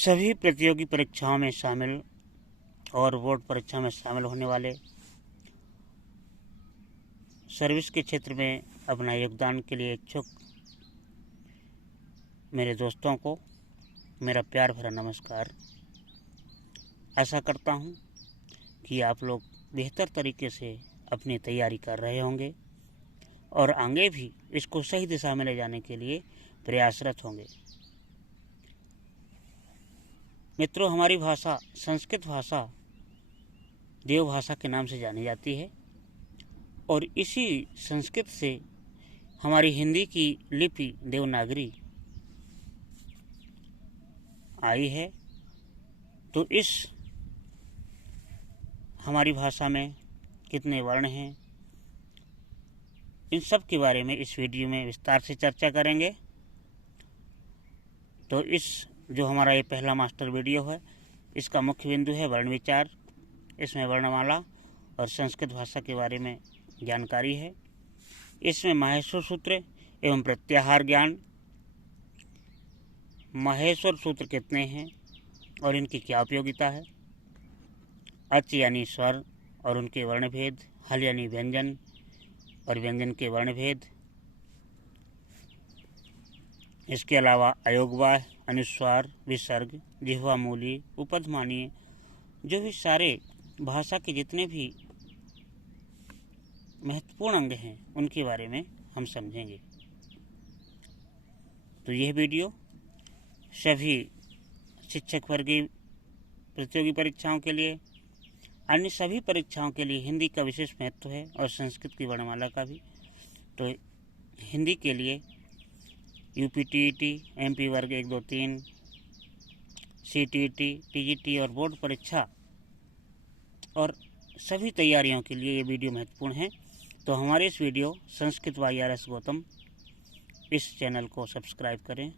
सभी प्रतियोगी परीक्षाओं में शामिल और बोर्ड परीक्षा में शामिल होने वाले, सर्विस के क्षेत्र में अपना योगदान के लिए इच्छुक मेरे दोस्तों को मेरा प्यार भरा नमस्कार। आशा करता हूँ कि आप लोग बेहतर तरीके से अपनी तैयारी कर रहे होंगे और आगे भी इसको सही दिशा में ले जाने के लिए प्रयासरत होंगे। मित्रों, हमारी भाषा संस्कृत भाषा देव भाषा के नाम से जानी जाती है और इसी संस्कृत से हमारी हिंदी की लिपि देवनागरी आई है। तो इस हमारी भाषा में कितने वर्ण हैं, इन सब के बारे में इस वीडियो में विस्तार से चर्चा करेंगे। तो इस जो हमारा ये पहला मास्टर वीडियो है, इसका मुख्य बिंदु है वर्ण विचार। इसमें वर्णमाला और संस्कृत भाषा के बारे में जानकारी है। इसमें माहेश्वर सूत्र एवं प्रत्याहार ज्ञान, माहेश्वर सूत्र कितने हैं और इनकी क्या उपयोगिता है, अच यानी स्वर और उनके वर्णभेद, हल यानी व्यंजन और व्यंजन के वर्णभेद, इसके अलावा अयोगवाह, अनुस्वार, विसर्ग, जिह्वामूली, उपधमानीय, जो भी सारे भाषा के जितने भी महत्वपूर्ण अंग हैं उनके बारे में हम समझेंगे। तो यह वीडियो सभी शिक्षक वर्गीय प्रतियोगी परीक्षाओं के लिए, अन्य सभी परीक्षाओं के लिए हिंदी का विशेष महत्व है और संस्कृत की वर्णमाला का भी। तो हिंदी के लिए यूपीटीईटी, एमपी वर्ग 1, 2, 3, सीटीईटी, टीजीटी और बोर्ड परीक्षा और सभी तैयारियों के लिए ये वीडियो महत्वपूर्ण है। तो हमारे इस वीडियो संस्कृत वाईआरएस गौतम इस चैनल को सब्सक्राइब करें,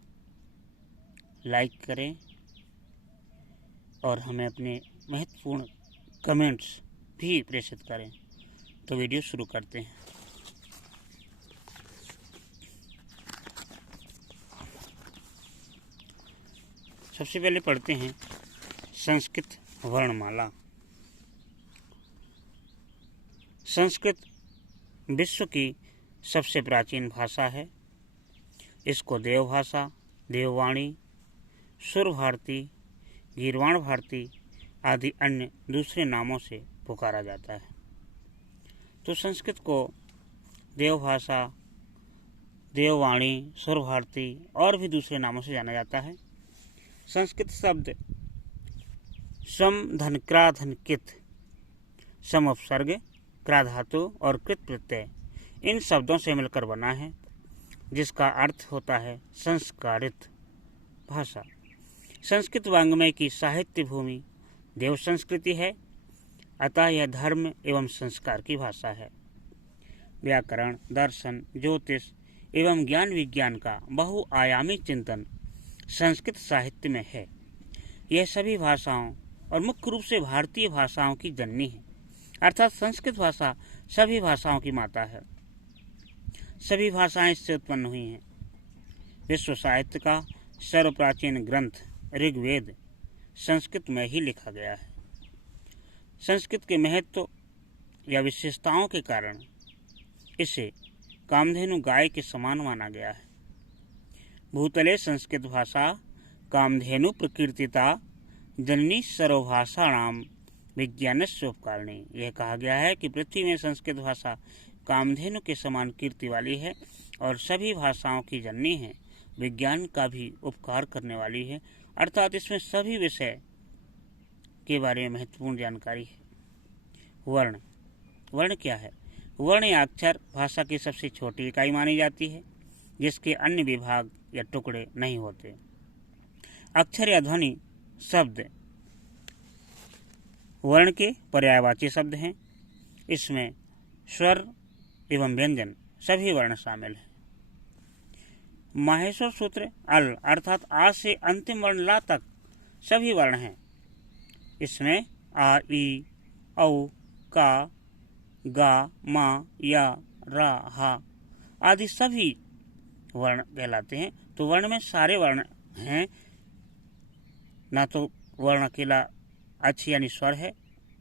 लाइक करें और हमें अपने महत्वपूर्ण कमेंट्स भी प्रेषित करें। तो वीडियो शुरू करते हैं। सबसे पहले पढ़ते हैं संस्कृत वर्णमाला। संस्कृत विश्व की सबसे प्राचीन भाषा है। इसको देव भाषा, देववाणी, सुर भारती, गीर्वाण भारती आदि अन्य दूसरे नामों से पुकारा जाता है। तो संस्कृत को देव भाषा, देववाणी, सुर भारती और भी दूसरे नामों से जाना जाता है। संस्कृत शब्द सम धन क्रा धन कित, सम उपसर्ग, क्रा धातु और कृत प्रत्यय, इन शब्दों से मिलकर बना है, जिसका अर्थ होता है संस्कारित भाषा। संस्कृत वाङ्मय की साहित्य भूमि देव संस्कृति है, अतः यह धर्म एवं संस्कार की भाषा है। व्याकरण, दर्शन, ज्योतिष एवं ज्ञान विज्ञान का बहुआयामी चिंतन संस्कृत साहित्य में है। यह सभी भाषाओं और मुख्य रूप से भारतीय भाषाओं की जननी है, अर्थात संस्कृत भाषा सभी भाषाओं की माता है। सभी भाषाएं इससे उत्पन्न हुई हैं। विश्व साहित्य का सर्वप्राचीन ग्रंथ ऋग्वेद संस्कृत में ही लिखा गया है। संस्कृत के महत्व या विशेषताओं के कारण इसे कामधेनु गाय के समान माना गया है। भूतले संस्कृत भाषा कामधेनु प्रकीर्तिता जननी सर्वभाषाणाम विज्ञानस्य उपकारिणी। यह कहा गया है कि पृथ्वी में संस्कृत भाषा कामधेनु के समान कीर्ति वाली है और सभी भाषाओं की जननी है, विज्ञान का भी उपकार करने वाली है, अर्थात इसमें सभी विषय के बारे में महत्वपूर्ण जानकारी है। वर्ण, वर्ण क्या है? वर्ण या अक्षर भाषा की सबसे छोटी इकाई मानी जाती है, जिसके अन्य विभाग या टुकड़े नहीं होते। अक्षर या ध्वनि शब्द वर्ण के पर्यायवाची शब्द हैं। इसमें स्वर एवं व्यंजन सभी वर्ण शामिल हैं। माहेश्वर सूत्र अल अर्थात आ से अंतिम वर्ण ला तक सभी वर्ण हैं। इसमें आ, ई, औ, का, गा, मा, या, रा, हा आदि सभी वर्ण कहलाते हैं। तो वर्ण में सारे वर्ण हैं ना तो वर्ण अकेला अच यानी स्वर है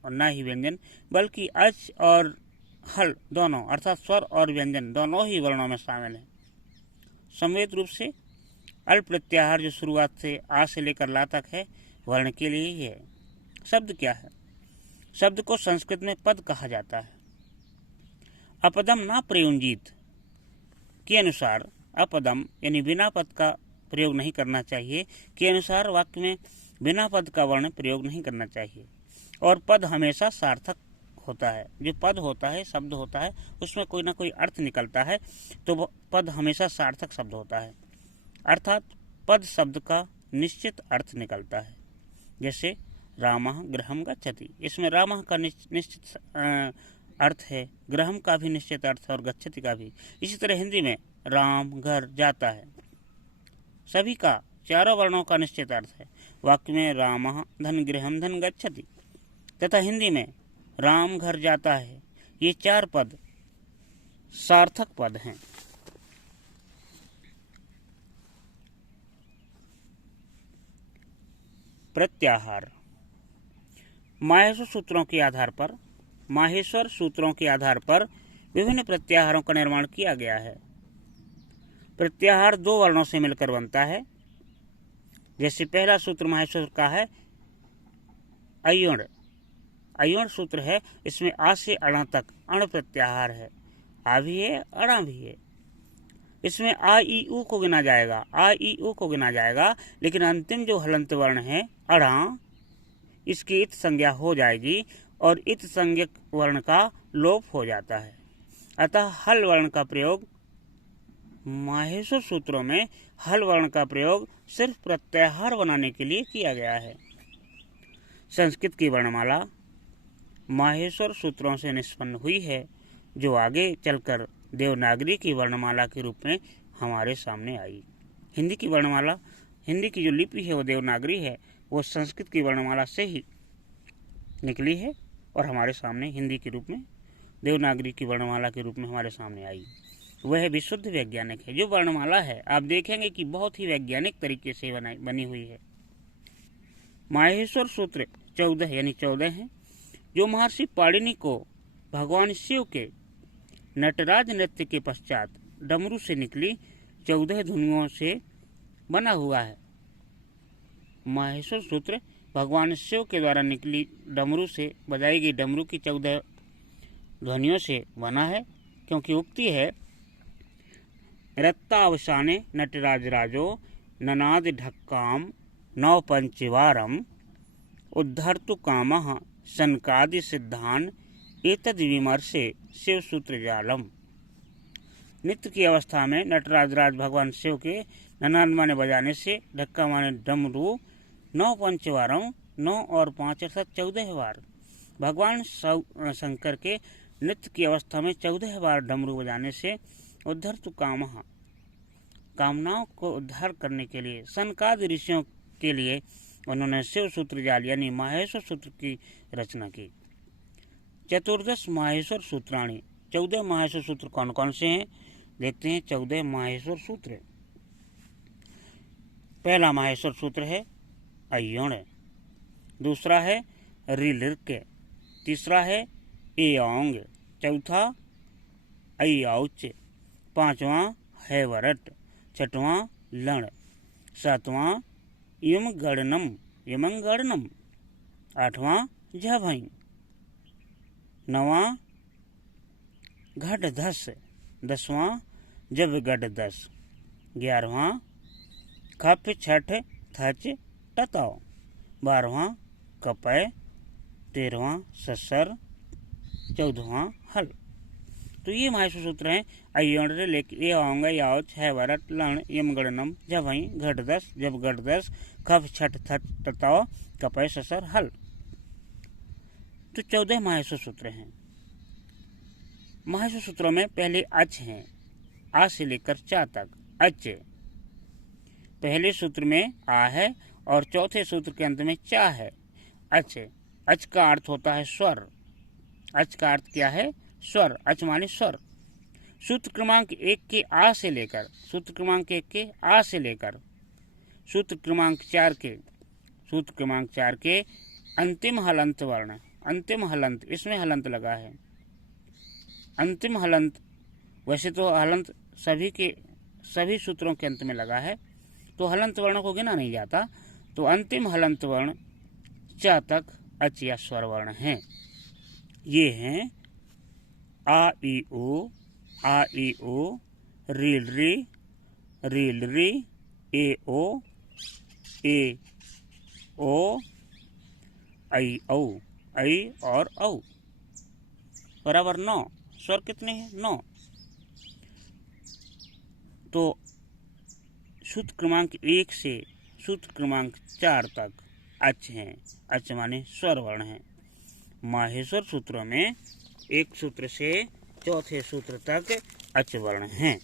और ना ही व्यंजन, बल्कि अच और हल दोनों अर्थात स्वर और व्यंजन दोनों ही वर्णों में शामिल हैं। सम्मिलित रूप से अल्प प्रत्याहार जो शुरुआत से आ से लेकर ला तक है वर्ण के लिए ही है। शब्द क्या है? शब्द को संस्कृत में पद कहा जाता है। अपदम ना प्रयुंजित के अनुसार अपदम यानी बिना पद का प्रयोग नहीं करना चाहिए के अनुसार वाक्य में बिना पद का वर्ण प्रयोग नहीं करना चाहिए। और पद हमेशा सार्थक होता है। जो पद होता है, शब्द होता है, उसमें कोई ना कोई अर्थ निकलता है, तो पद हमेशा सार्थक शब्द होता है, अर्थात पद शब्द का निश्चित अर्थ निकलता है। जैसे रामः गृहं गच्छति, इसमें रामः का निश्चित अर्थ है, गृहं का भी निश्चित अर्थ है और गच्छति का भी। इसी तरह हिंदी में राम घर जाता है, सभी का चारों वर्णों का निश्चित अर्थ है। वाक्य में रामः धन गृहं धन गच्छति तथा हिंदी में राम घर जाता है, ये चार पद सार्थक पद हैं। प्रत्याहार माहेश्वर सूत्रों के आधार पर विभिन्न प्रत्याहारों का निर्माण किया गया है। प्रत्याहार दो वर्णों से मिलकर बनता है। जैसे पहला सूत्र माहेश्वर का है अय्यण, अय्यण सूत्र है, इसमें आ से अणा तक अण प्रत्याहार है, आ भी है अणा भी है। इसमें आ ई उ को गिना जाएगा, लेकिन अंतिम जो हलंत वर्ण है अणा, इसकी इत संज्ञा हो जाएगी और इत संज्ञक वर्ण का लोप हो जाता है। अतः हल वर्ण का प्रयोग माहेश्वर सूत्रों में हल वर्ण का प्रयोग सिर्फ प्रत्याहार बनाने के लिए किया गया है। संस्कृत की वर्णमाला माहेश्वर सूत्रों से निष्पन्न हुई है, जो आगे चलकर देवनागरी की वर्णमाला के रूप में हमारे सामने आई। हिंदी की वर्णमाला, हिंदी की जो लिपि है वो देवनागरी है, वो संस्कृत की वर्णमाला से ही निकली है और हमारे सामने हिंदी के रूप में देवनागरी की वर्णमाला के रूप में हमारे सामने आई। वह विशुद्ध वैज्ञानिक है। जो वर्णमाला है आप देखेंगे कि बहुत ही वैज्ञानिक तरीके से बनी हुई है। माहेश्वर सूत्र 14 यानी 14 हैं, जो महर्षि पाणिनि को भगवान शिव के नटराज नृत्य के पश्चात डमरू से निकली 14 ध्वनियों से बना हुआ है। माहेश्वर सूत्र भगवान शिव के द्वारा निकली डमरू से बजाई गई डमरू की 14 ध्वनियों से बना है, क्योंकि उक्ति है रत्तावसाने नटराज राजो ननाद ढक्काम नव पंचवारम उद्धर्तु कामः सनकादि सिद्धान एतद विमर्शे शिव सूत्र जालम। नृत्य की अवस्था में नटराज राज भगवान शिव के ननाद माने बजाने से, ढक्का माने डमरू, 9 पंचवारों 9 और 5 अर्थात 14 बार भगवान शंकर के नृत्य की अवस्था में 14 बार डमरू बजाने से उद्धर्तु कामः, कामनाओं को उद्धार करने के लिए सनकादि ऋषियों के लिए उन्होंने शिव सूत्र जाल यानी माहेश्वर सूत्र की रचना की। 14 माहेश्वर सूत्राणी, 14 माहेश्वर सूत्र कौन कौन से हैं देखते हैं। 14 माहेश्वर सूत्र, पहला माहेश्वर सूत्र है अय्यण, दूसरा है रिलिर्क, तीसरा है एओंग, चौथा अय्याउच, पांचवा है वरट, छठवां लण, सातवां यमगणनम, आठवां झभई, नवां घटधस, 10वां जब गढ़दस, 11वां खप छठ थच टताओ, 12वां कपय, 13वां ससर, 14वां हल। तो ये माहेश्वर सूत्र हैं। अय्यण लेके आऊंगा यावच है वरट लण यमगणनम झभई घटदस जब गढ़दस खप छठ थच टताओ कपय ससर हल। तो 14 माहेश्वर सूत्र हैं। माहेश्वर सूत्रों में पहले अच हैं, आ से लेकर चा तक अच। पहले सूत्र में आ है और चौथे सूत्र के अंत में चा है। अच, अच का अर्थ होता है स्वर। अच का अर्थ क्या है? स्वर। अच माने स्वर। सूत्र क्रमांक 1 के आ से लेकर, सूत्र क्रमांक 1 के आ से लेकर सूत्र क्रमांक 4 के, सूत्र क्रमांक 4 के अंतिम हलंत वर्ण, अंतिम हलंत, इसमें हलंत लगा है। अंतिम हलंत, वैसे तो हलंत सभी सूत्रों के अंत में लगा है, तो हलंत वर्ण को गिना नहीं जाता। तो अंतिम हलंत वर्ण च तक अच या स्वर वर्ण हैं। ये हैं आ ई ओ, रील री, ए ओ ऐ और औ। बराबर 9 स्वर कितने हैं? 9। तो सूत्र क्रमांक 1 से सूत्र क्रमांक 4 तक अच हैं। अच माने स्वर वर्ण हैं। माहेश्वर सूत्रों में एक सूत्र से चौथे सूत्र तक अच वर्ण हैं।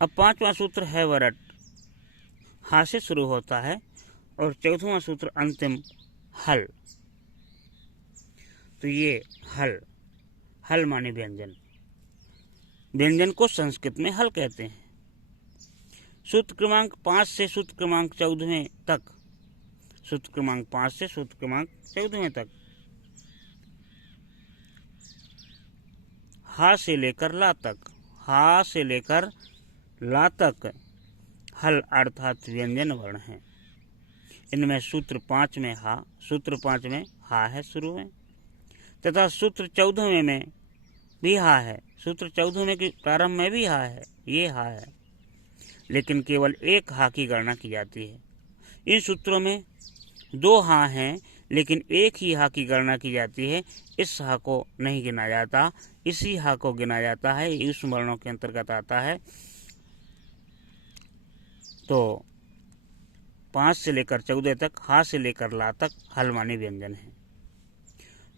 अब 5वां सूत्र है वरट, हा से शुरू होता है, और 14वां सूत्र अंतिम हल। तो ये हल माने व्यंजन, व्यंजन को संस्कृत में हल कहते हैं। सूत्र क्रमांक 5 से सूत्र क्रमांक 14वें तक, सूत्र क्रमांक 5 से सूत्र क्रमांक 14वें तक हा से लेकर ला तक, हा से लेकर ला तक हल अर्थात व्यंजन वर्ण है। इनमें सूत्र 5 में हा है शुरू में, तथा सूत्र 14वें में भी हा है। सूत्र 14वें के प्रारंभ में भी हा है, ये हा है, लेकिन केवल एक हा की गणना की जाती है। इन सूत्रों में 2 हा हैं, लेकिन एक ही हा की गणना की जाती है। इस हा को नहीं गिना जाता, इसी हा को गिना जाता है, इस वर्णों के अंतर्गत आता है। तो 5 से लेकर 14 तक, हा से लेकर ला तक हल माने व्यंजन है।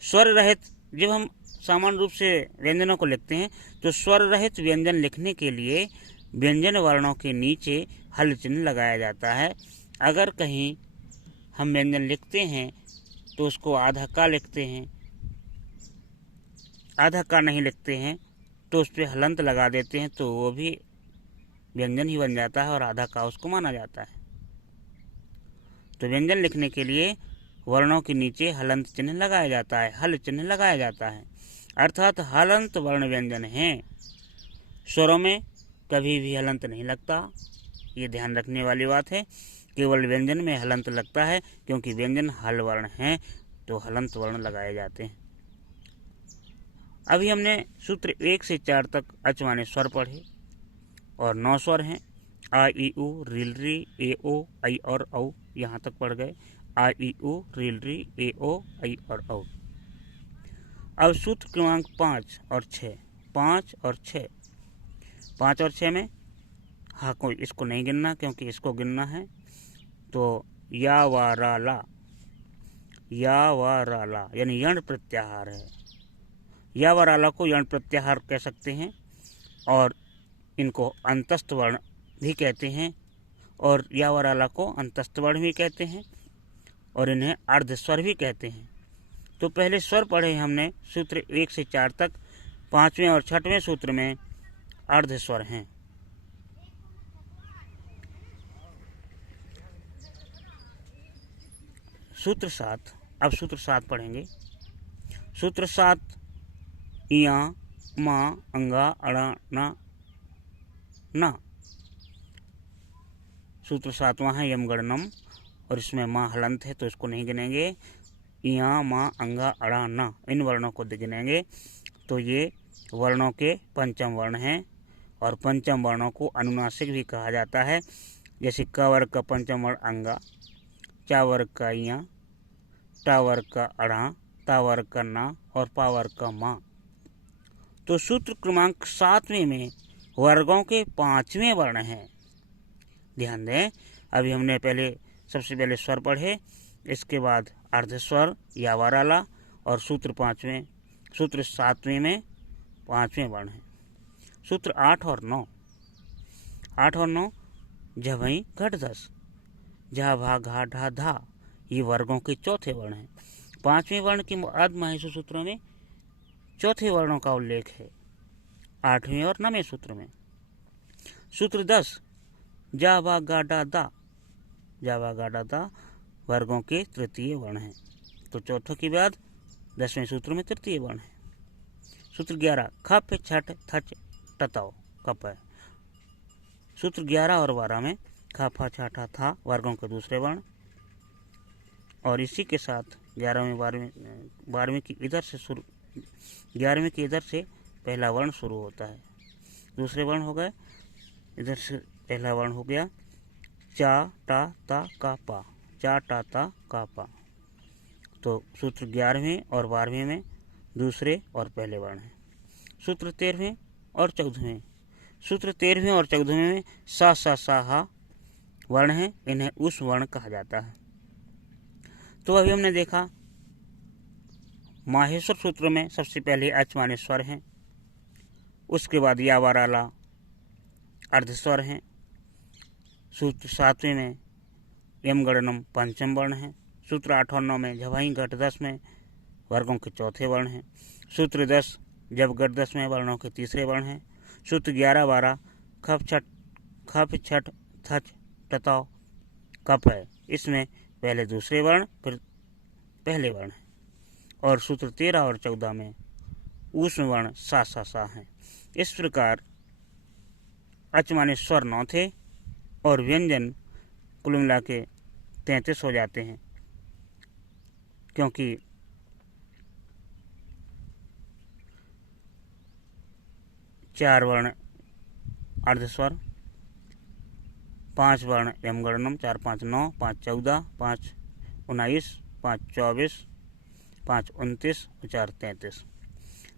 स्वर रहित, जब हम सामान्य रूप से व्यंजनों को लिखते हैं तो स्वर रहित व्यंजन लिखने के लिए व्यंजन वर्णों के नीचे हल चिन्ह लगाया जाता है। अगर कहीं हम व्यंजन लिखते हैं तो उसको आधा का लिखते हैं, आधा का नहीं लिखते हैं तो उस पर हलंत लगा देते हैं, तो वो भी व्यंजन ही बन जाता है और आधा का उसको माना जाता है। तो व्यंजन लिखने के लिए वर्णों के नीचे हलंत चिन्ह लगाया जाता है, हल चिन्ह लगाया जाता है, अर्थात हलंत वर्ण व्यंजन हैं। स्वरों में कभी भी हलंत नहीं लगता, ये ध्यान रखने वाली बात है। केवल व्यंजन में हलंत लगता है, क्योंकि व्यंजन हल वर्ण हैं, तो हलंत वर्ण लगाए जाते हैं। अभी हमने सूत्र 1 से 4 तक अच माने स्वर पढ़े, और 9 स्वर हैं। आ ई उ, रील री, ए ओ, ऐ और औ, यहाँ तक पढ़ गए। आ ई उ, रील री, ए ओ, ऐ और औ। अब सूत्र क्रमांक 5 और 6, 5 और 6, 5 और 6 में हा को इसको नहीं गिनना, क्योंकि इसको गिनना है। तो या वा रा ला, या वा रा ला यानी यण प्रत्याहार है। या वा रा ला को यण प्रत्याहार कह सकते हैं, और इनको अंतस्थ वर्ण भी कहते हैं, और या वा रा ला को अंतस्थ वर्ण भी कहते हैं, और इन्हें अर्धस्वर भी कहते हैं। तो पहले स्वर पढ़े हमने सूत्र 1 से 4 तक। 5वें और 6वें सूत्र में अर्धस्वर हैं। सूत्र 7, अब सूत्र 7 पढ़ेंगे। सूत्र 7 इया, मा, अंगा, अड़ा, ना। सूत्र 7वां है यमगणनम, और इसमें माँ हलंत है तो इसको नहीं गिनेंगे। इया, माँ, अंगा, अड़ा, ना, इन वर्णों को गिनेंगे। तो ये वर्णों के पंचम वर्ण हैं, और पंचम वर्णों को अनुनासिक भी कहा जाता है। जैसे क वर्ग का पंचम वर्ण अंगा, चा वर्ग का इया, टा वर्ग का अड़ा, ता वर्ग का ना, और पा वर्ग का माँ। तो सूत्र क्रमांक 7वें में वर्गों के 5वें वर्ण हैं। ध्यान दें, अभी हमने सबसे पहले स्वर पढ़े, इसके बाद अर्धस्वर या वाराला, और सूत्र 7वें में 5वें वर्ण हैं। सूत्र 8 और 9, 8 और 9 झभई घट धस, झा भा घा ढा धा, ये वर्गों के चौथे वर्ण हैं। 5वें वर्ण के अर्धमाहेश्वर सूत्रों में चौथे वर्णों का उल्लेख है, 8वें और 9वें सूत्र में। सूत्र 10 जा वा गाडा दा, जावा गाडा दा वर्गों के तृतीय वर्ण हैं। तो चौथे के बाद 10वें सूत्र में तृतीय वर्ण है। सूत्र 11 खप छठ थच टताओ कप है। सूत्र 11 और 12 में खा फा छा ठा था वर्गों के दूसरे वर्ण, और इसी के साथ 11वीं की इधर से पहला वर्ण शुरू होता है। दूसरे वर्ण हो गए, इधर से पहला वर्ण हो गया चा टा ता का पा, चा टा ता का पा। तो सूत्र 11वें और 12वें में दूसरे और पहले वर्ण हैं। सूत्र 13वें और 14वें, सूत्र 13वें और 14वें में सा सा हा वर्ण है, इन्हें उस वर्ण कहा जाता है। तो अभी हमने देखा माहेश्वर सूत्र में सबसे पहले अच माने स्वर हैं, उसके बाद या वाराला अर्धस्वर हैं। सूत्र 7वें में यम गणनम पंचम वर्ण है। सूत्र 8 और 9 में झवाई घट 10 में वर्गों के चौथे वर्ण हैं। सूत्र 10 जब घट 10 में वर्णों के तीसरे वर्ण हैं। सूत्र 11 12 खप छठ थच टताओ कप है, इसमें पहले दूसरे वर्ण फिर पहले वर्ण है। और सूत्र 13 और 14 में ऊष्म वर्ण सा हैं। इस प्रकार अच माने स्वर 9 थे और व्यंजन कुल मिला के 33 हो जाते हैं, क्योंकि 4 वर्ण अर्धस्वर, 5 वर्ण यमगणनम, 4 5 9, 5 14, 5 19, 5 24, 5 29 और 4 33।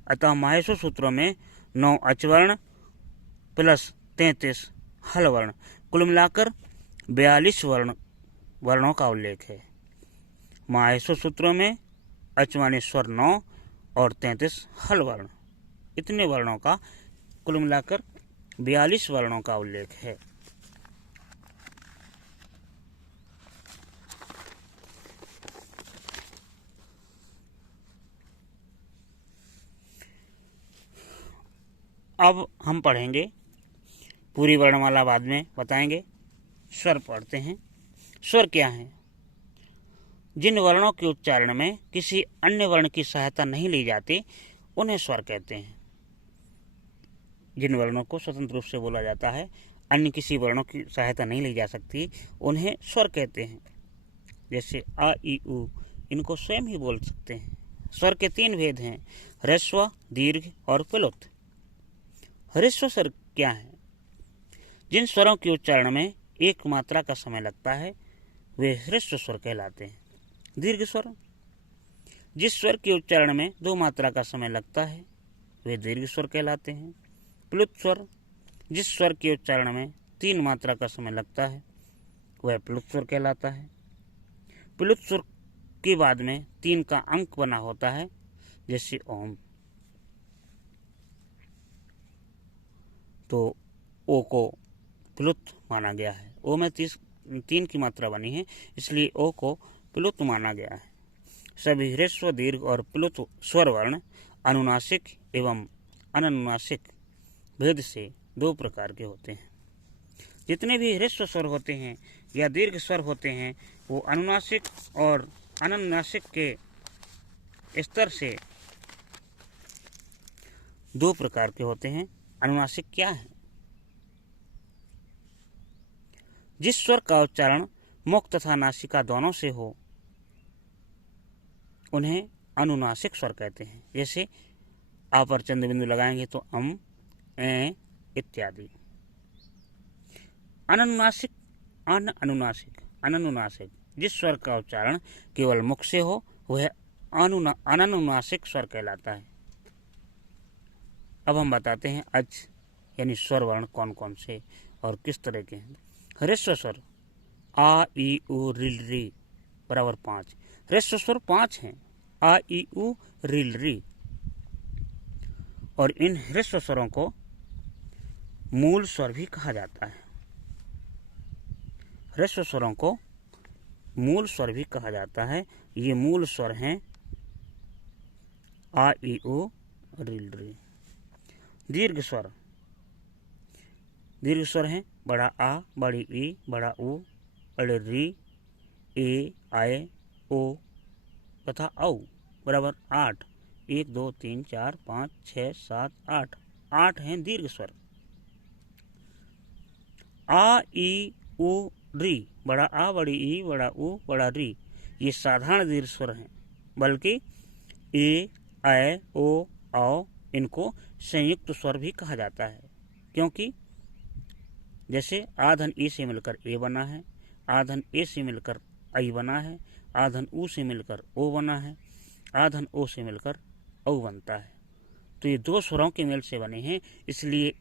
अतः माहेश्वर सूत्रों में 9 अचवर्ण प्लस 33 हल वर्ण, कुल मिलाकर 42 वर्णों का उल्लेख है। माहेश्वर सूत्रों में अच माने स्वर 9 और 33 हल वर्ण, इतने वर्णों का कुल मिलाकर 42 वर्णों का उल्लेख है। अब हम पढ़ेंगे पूरी वर्णमाला, बाद में बताएंगे। स्वर पढ़ते हैं। स्वर क्या है? जिन वर्णों के उच्चारण में किसी अन्य वर्ण की सहायता नहीं ली जाती उन्हें स्वर कहते हैं। जिन वर्णों को स्वतंत्र रूप से बोला जाता है, अन्य किसी वर्णों की सहायता नहीं ली जा सकती, उन्हें स्वर कहते हैं। जैसे आ ई उ, इनको स्वयं ही बोल सकते हैं। स्वर के 3 भेद हैं, ह्रस्व, दीर्घ और प्लुत। ह्रस्व स्वर क्या है? जिन स्वरों के उच्चारण में एक मात्रा का समय लगता है वे ह्रस्व स्वर कहलाते हैं। दीर्घ स्वर, जिस स्वर के उच्चारण में 2 मात्रा का समय लगता है वे दीर्घ स्वर कहलाते हैं। प्लुत स्वर, जिस स्वर के उच्चारण में 3 मात्रा का समय लगता है वह प्लुत स्वर कहलाता है। प्लुत स्वर के बाद में 3 का अंक बना होता है, जैसे ओम। तो ओ को प्लुत माना गया है। ओ में 3 की मात्रा बनी है, इसलिए ओ को प्लुत माना गया है। सभी ह्रस्व, दीर्घ और प्लुत स्वर वर्ण अनुनासिक एवं अननुनासिक भेद से 2 प्रकार के होते हैं। जितने भी ह्रस्व स्वर होते हैं या दीर्घ स्वर होते हैं वो अनुनासिक और अननुनासिक के स्तर से 2 प्रकार के होते हैं। अनुनासिक क्या है? जिस स्वर का उच्चारण मुख तथा नासिका दोनों से हो उन्हें अनुनासिक स्वर कहते हैं। जैसे आ पर चंद्र बिंदु लगाएंगे तो अम, ए इत्यादि। अननुनासिक जिस स्वर का उच्चारण केवल मुख से हो वह अननुनासिक स्वर कहलाता है। अब हम बताते हैं अच यानी स्वर वर्ण कौन कौन से और किस तरह के हैं। ह्रस्व स्वर आ ई उ रिल री बराबर 5। ह्रस्व स्वर 5 हैं, आ ई उ रिल री। और इन ह्रस्व स्वरों को मूल स्वर भी कहा जाता है। ह्रस्व स्वरों को मूल स्वर भी कहा जाता है। ये मूल स्वर हैं आ, ई, उ, रिल, री। दीर्घ स्वर दीर्घ स्वर हैं बड़ा आ, बड़ी ई, बड़ा ऊ, बड़े री, ए, आए, ओ तथा औ बराबर 8। 1 2 3 4 5 6 7 8 8 हैं दीर्घ स्वर। आ, ई, उ, री, बड़ा आ, बड़ी ई, बड़ा ऊ, बड़ा री, ये साधारण दीर्घ स्वर हैं, बल्कि ए, ऐ, ओ, औ इनको संयुक्त स्वर भी कहा जाता है, क्योंकि जैसे आधन ई से मिलकर ए बना है, आधन ए से मिलकर आई बना है, आधन ऊ से मिलकर ओ बना है, आधन ओ से मिलकर औ बनता है। तो ये दो स्वरों के मेल से बने हैं, इसलिए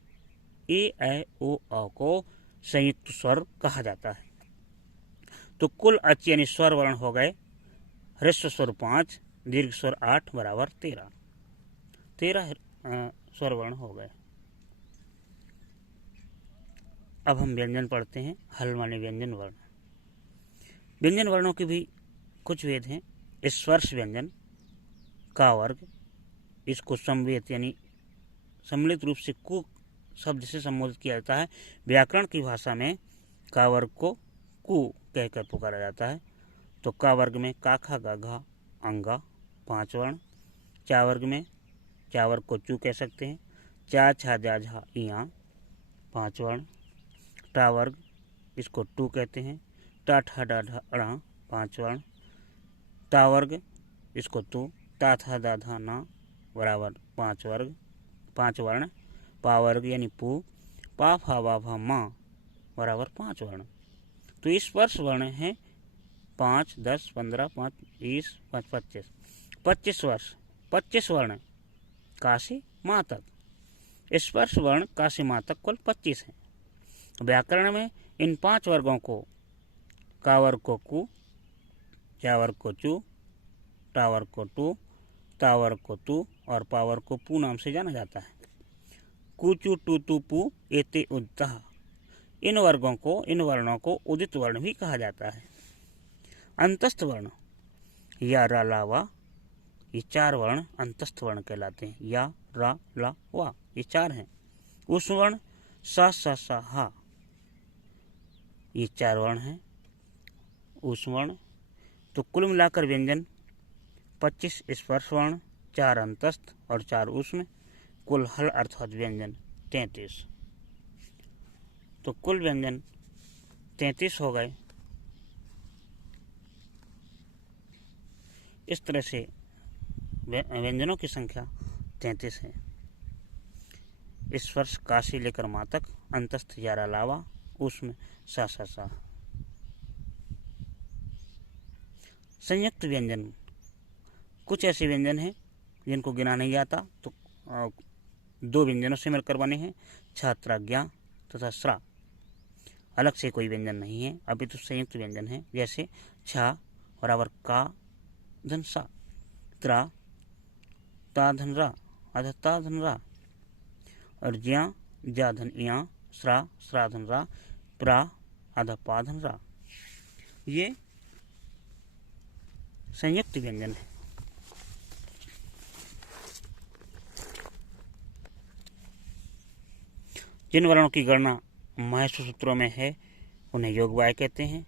ए, ऐ, ओ, औ को संयुक्त स्वर कहा जाता है। तो कुल अच यानी स्वर वर्ण हो गए ह्रस्व स्वर 5, दीर्घ स्वर 8 बराबर 13। 13 स्वर वर्ण हो गए। अब हम व्यंजन पढ़ते हैं। हल माने व्यंजन वर्ण। व्यंजन वर्णों के भी कुछ भेद हैं। स्पर्श व्यंजन का वर्ग, इसको समवेत यानी सम्मिलित रूप से कु शब्द से संबोधित किया जाता है। व्याकरण की भाषा में का वर्ग को कु कहकर पुकारा जाता है। तो का वर्ग में का, खा, गा, घा, अंगा 5 वर्ण। चा वर्ग में चा वर्ग को चू कह सकते हैं। चा, छा, जा, झा, इया 5 वर्ण। टा वर्ग इसको टू कहते हैं। टा, ठा, डा, ढा, अड़ा 5 वर्ण। ता वर्ग इसको तू, ता, था, दा, धा, ना बराबर 5 वर्ग 5 वर्ण। पा वर्ग यानी पू, पा, फा, वा, भा, मा बराबर 5 वर्ण। तो स्पर्श वर्ण है 5, 10, 15, 5, 20, 5, 25 25 वर्ष 25 वर्ण का से माँ तक। स्पर्श वर्ण का से माँ तक कुल 25 हैं। व्याकरण में इन 5 वर्गों को का वर्ग को कु, चा वर्ग को चू, टा वर्ग को टू, ता वर्ग को तू और पा वर्ग को पू नाम से जाना जाता है। कु, चू, टू, तू, पू एते उदितः। इन वर्णों को उदित वर्ण भी कहा जाता है। अंतस्थ वर्ण या, रा, ला, वा ये 4 वर्ण अंतस्थ वर्ण कहलाते हैं। या, रा, ला, वा ये 4 हैं। उष्म वर्ण सा, सा, सा, हा ये 4 वर्ण हैं उष्म वर्ण। तो कुल मिलाकर व्यंजन 25 स्पर्श वर्ण, 4 अंतस्थ और 4 उष्म, कुल हल अर्थात व्यंजन 33। तो कुल व्यंजन 33 हो गए। इस तरह से व्यंजनों की संख्या 33 है। स्पर्श का से लेकर माँ तक, अंतस्थ यारा लावा, उष्म सा, सा, सा। संयुक्त व्यंजन कुछ ऐसे व्यंजन हैं जिनको गिना नहीं जाता, तो 2 व्यंजनों से मिलकर बने हैं। छात्रा, ज्ञा तथा श्रा। अलग से कोई व्यंजन नहीं है, अभी तो संयुक्त व्यंजन है। जैसे छा बराबर का धन सा, त्रा ता धन रा अध ता धन रा, और ज्या जा धन इया, श्रा श्रा धन रा, प्रा अध पा धन रा। ये संयुक्त व्यंजन है। जिन वर्णों की गणना महर्षि सूत्रों में है उन्हें योगवाय कहते हैं।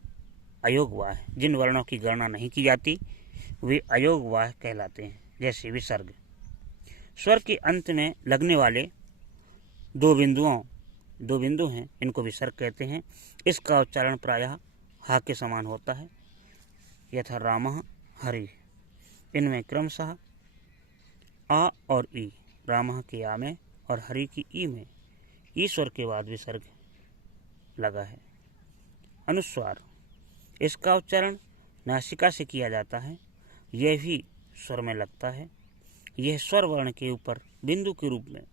अयोगवाय, जिन वर्णों की गणना नहीं की जाती वे अयोगवाय कहलाते हैं। जैसे विसर्ग, स्वर के अंत में लगने वाले 2 बिंदु हैं, इनको विसर्ग कहते हैं। इसका उच्चारण प्रायः हा के समान होता है। यथा रामः, हरि। इनमें क्रमशः आ और ई, रामः के आ में और हरि की ई में ईश्वर के बाद विसर्ग लगा है। अनुस्वार, इसका उच्चारण नासिका से किया जाता है। यह भी स्वर में लगता है। यह स्वर वर्ण के ऊपर बिंदु के रूप में,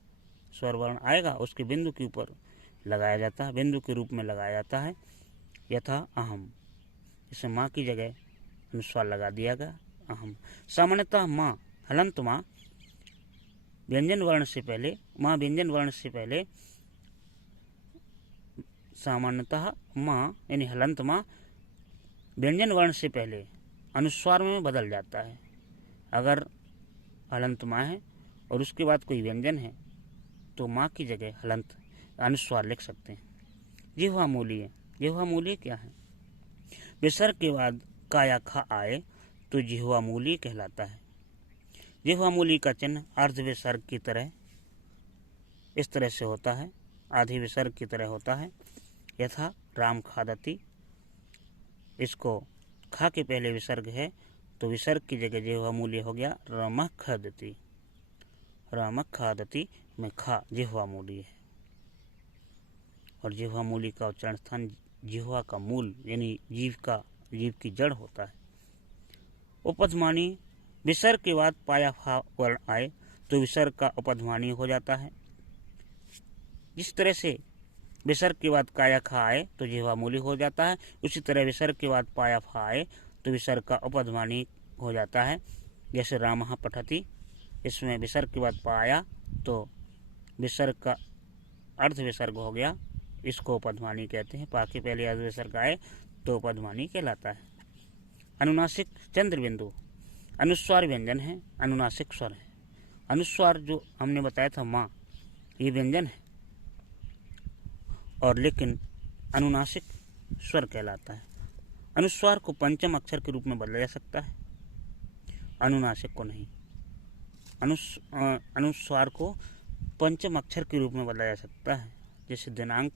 स्वर वर्ण आएगा उसके बिंदु के ऊपर लगाया जाता है, बिंदु के रूप में लगाया जाता है। यथा अहम, इसे माँ की जगह अनुस्वार लगा दिया गया, अहम। सामान्यतः माँ, हलंत माँ व्यंजन वर्ण से पहले, माँ व्यंजन वर्ण से पहले, सामान्यतः माँ यानी हलंत माँ व्यंजन वर्ण से पहले अनुस्वार में बदल जाता है। अगर हलंत माँ है और उसके बाद कोई व्यंजन है तो माँ की जगह हलंत अनुस्वार लिख सकते हैं। जिह्वा मूलीय। जिह्वा मूलीय क्या है? विसर्ग के बाद काया खा आए तो जिह्वा मूलीय कहलाता है। जिह्वा मूली का चिन्ह अर्ध विसर्ग की तरह इस तरह से होता है, आधे विसर्ग की तरह होता है। यथा राम खादति, इसको खा के पहले विसर्ग है तो विसर्ग की जगह जिह्वा मूल्य हो गया रमः खादति। रामः खादति में खा जिह्वा मूल्य है और जिह्वा मूल्य का उच्चारण स्थान जिह्वा का मूल यानी जीव की जड़ होता है। उपध्मानी, विसर्ग के बाद पाया फा वर्ण आए तो विसर्ग का उपध्मानी हो जाता है। जिस तरह से विसर्ग के बाद काया खा आए तो जिह्वा मूली हो जाता है, उसी तरह विसर्ग के बाद पाया फा आए तो विसर्ग का उपध्मानी हो जाता है। जैसे रामः पठति, इसमें विसर्ग के बाद पाया तो विसर्ग का अर्ध विसर्ग हो गया, इसको उपध्मानी कहते हैं। पा के पहले अर्ध विसर्ग आए तो उपध्मानी कहलाता है। अनुनासिक चंद्र बिंदु, अनुस्वार व्यंजन है, अनुनासिक स्वर है। अनुस्वार जो हमने बताया था माँ, ये व्यंजन है और लेकिन अनुनासिक स्वर कहलाता है। अनुस्वार को पंचम अक्षर के रूप में बदला जा सकता है, अनुनासिक को नहीं। अनुस्वार को पंचम अक्षर के रूप में बदला जा सकता है। जैसे दिनांक,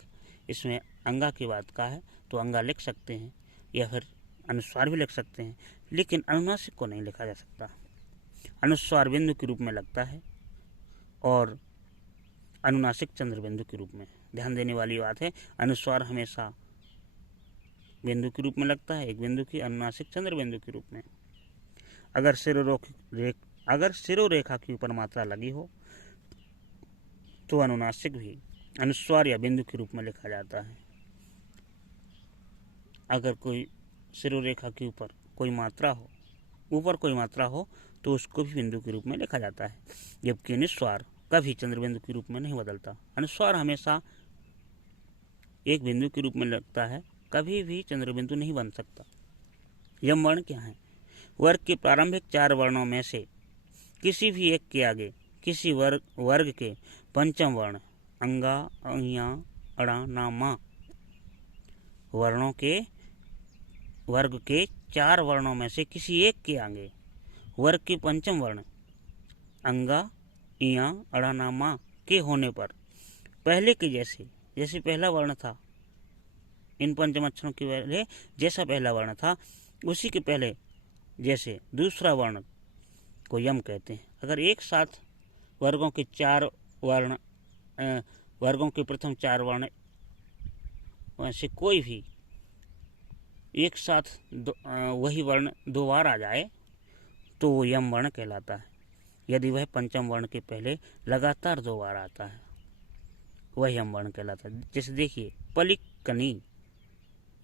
इसमें अंगा की बात का है तो अंगा लिख सकते हैं या फिर अनुस्वार भी लिख सकते हैं, लेकिन अनुनासिक को नहीं लिखा जा सकता। अनुस्वार बिंदु के रूप में लगता है और अनुनासिक चंद्र बिंदु के रूप में। ध्यान देने वाली बात है, अनुस्वार हमेशा बिंदु के रूप में लगता है, एक बिंदु की, अनुनासिक चंद्र बिंदु के रूप में। अगर शिरोरेखा के ऊपर मात्रा लगी हो तो अनुनासिक भी अनुस्वार या बिंदु के रूप में लिखा जाता है। अगर कोई शिरोरेखा के ऊपर कोई मात्रा हो तो उसको भी बिंदु के रूप में लिखा जाता है, जबकि अनुस्वार कभी चंद्र बिंदु के रूप में नहीं बदलता। अनुस्वार हमेशा एक बिंदु के रूप में लगता है, कभी भी चंद्र बिंदु नहीं बन सकता। यम वर्ण क्या है? वर्ग के प्रारंभिक 4 वर्णों में से किसी भी एक के आगे किसी वर्ग के पंचम वर्ण अंगा, अइया, अड़ा, ना, मा वर्ग के 4 वर्णों में से किसी एक के आगे वर्ग के पंचम वर्ण अंगा, इया, अड़ा, ना, मा के होने पर पहले के जैसे पहला वर्ण था, इन पंचम अक्षरों के पहले जैसा पहला वर्ण था उसी के पहले जैसे दूसरा वर्ण को यम कहते हैं। अगर एक साथ वर्गों के प्रथम 4 वर्ण से कोई भी एक साथ वही वर्ण 2 बार आ जाए तो वो यम वर्ण कहलाता है। यदि वह पंचम वर्ण के पहले लगातार 2 बार आता है वह यम वर्ण कहलाता है। जैसे देखिए पलिक कनी,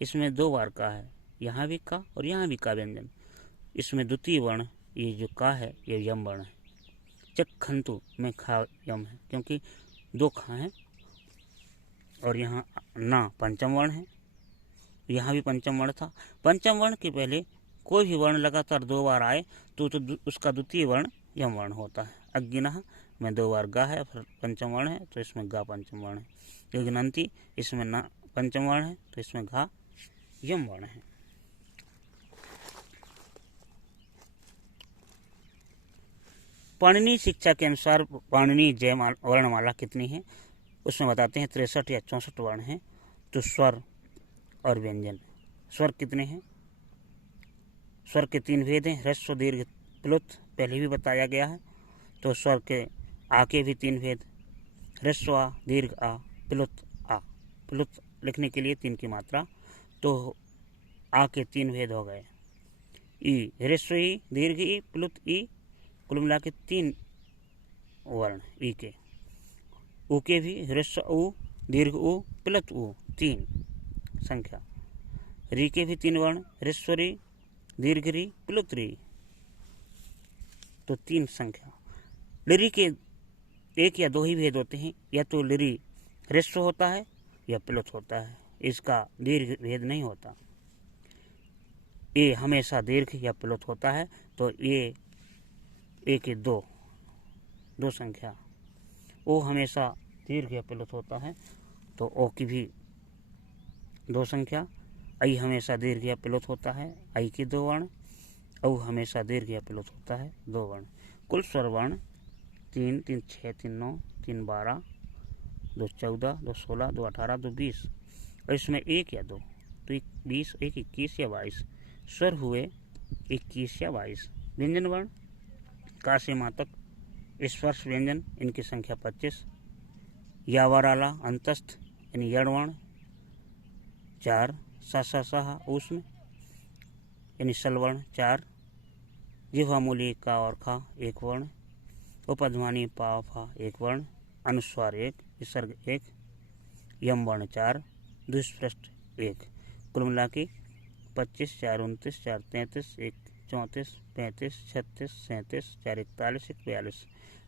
इसमें 2 बार का है, यहाँ भी का और यहाँ भी का व्यंजन, इसमें द्वितीय वर्ण ये जो का है ये यम वर्ण है। चक्खंतु में खा यम है क्योंकि 2 खा हैं और यहाँ ना पंचम वर्ण है, यहाँ भी पंचम वर्ण था। पंचम वर्ण के पहले कोई भी वर्ण लगातार 2 बार आए तो उसका द्वितीय वर्ण यम वर्ण होता है। अग्निनः में 2 बार गा है फिर पंचम वर्ण है तो इसमें गा पंचम वर्ण है। यज्ञनंती, इसमें ना पंचम वर्ण है तो इसमें घा यम वर्ण है। पाणिनि शिक्षा के अनुसार पाणिनि जय वर्णमाला कितनी है उसमें बताते हैं 63 या 64 वर्ण हैं। तो स्वर और व्यंजन, स्वर कितने हैं? स्वर के 3 भेद हैं, ह्रस्व, दीर्घ, प्लुत, पहले भी बताया गया है। तो स्वर के आ के भी 3 भेद, ह्रस्व आ, दीर्घ आ, प्लुत आ। प्लुत लिखने के लिए 3 की मात्रा, तो आ के 3 भेद हो गए, ई, ह्रस्व ई, दीर्घ ई, प्लुत ई, कुल मिला के 3 वर्ण ई के। ऊ के भी ह्रस्व ऊ, दीर्घ ऊ, प्लुत ऊ, 3 संख्या। री के भी 3 वर्ण, ह्रस्व री, दीर्घ री, प्लुत री, तो 3 संख्या। लिरी के 1 या 2 ही भेद होते हैं, या तो लिरी ह्रस्व होता है या प्लुत होता है, इसका दीर्घ भेद नहीं होता। ए हमेशा दीर्घ या प्लुत होता है, तो ये 1 2 संख्या। ओ हमेशा दीर्घ या प्लुत होता है, तो ओ की भी दो संख्या। ऐ हमेशा दीर्घ या प्लुत होता है, ऐ के दो वर्ण। औ हमेशा दीर्घ या प्लुत होता है, दो वर्ण। कुल स्वर वर्ण 3, 3, 6, 3, 9, 3, 12, 2, 14, 2, 16, 2, 18, 2, 20 और इसमें एक या दो, तो 20, 1, 21 या 22 स्वर हुए 21 या 22। व्यंजन वर्ण का से माँ तक स्पर्श व्यंजन, इनकी संख्या 25। यावराला अंतस्थ यानी यण वर्ण 4। सा ऊष्म यानी सलवर्ण 4। जिह्वामूली का और खा एक वर्ण। उपध्मानी पा फा एक वर्ण। अनुस्वार 1, विसर्ग 1। यम वर्ण 4, दुष्पृष्ठ 1। कुल मिला के 25, 4, 29, 4, 33, 1, 34, 35, 36, 37, 4, 41, 1, 42।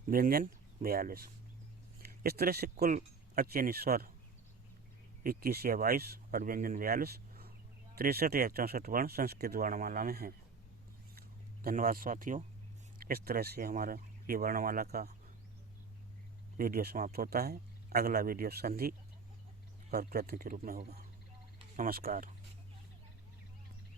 व्यंजन 42। इस तरह से कुल यानी स्वर 21 या 22 और व्यंजन 42, 63 या 64 वर्ण संस्कृत वर्णमाला में हैं। धन्यवाद साथियों। इस तरह से हमारा ये वर्णमाला का वीडियो समाप्त होता है। अगला वीडियो संधि और प्रयत्न के रूप में होगा। नमस्कार।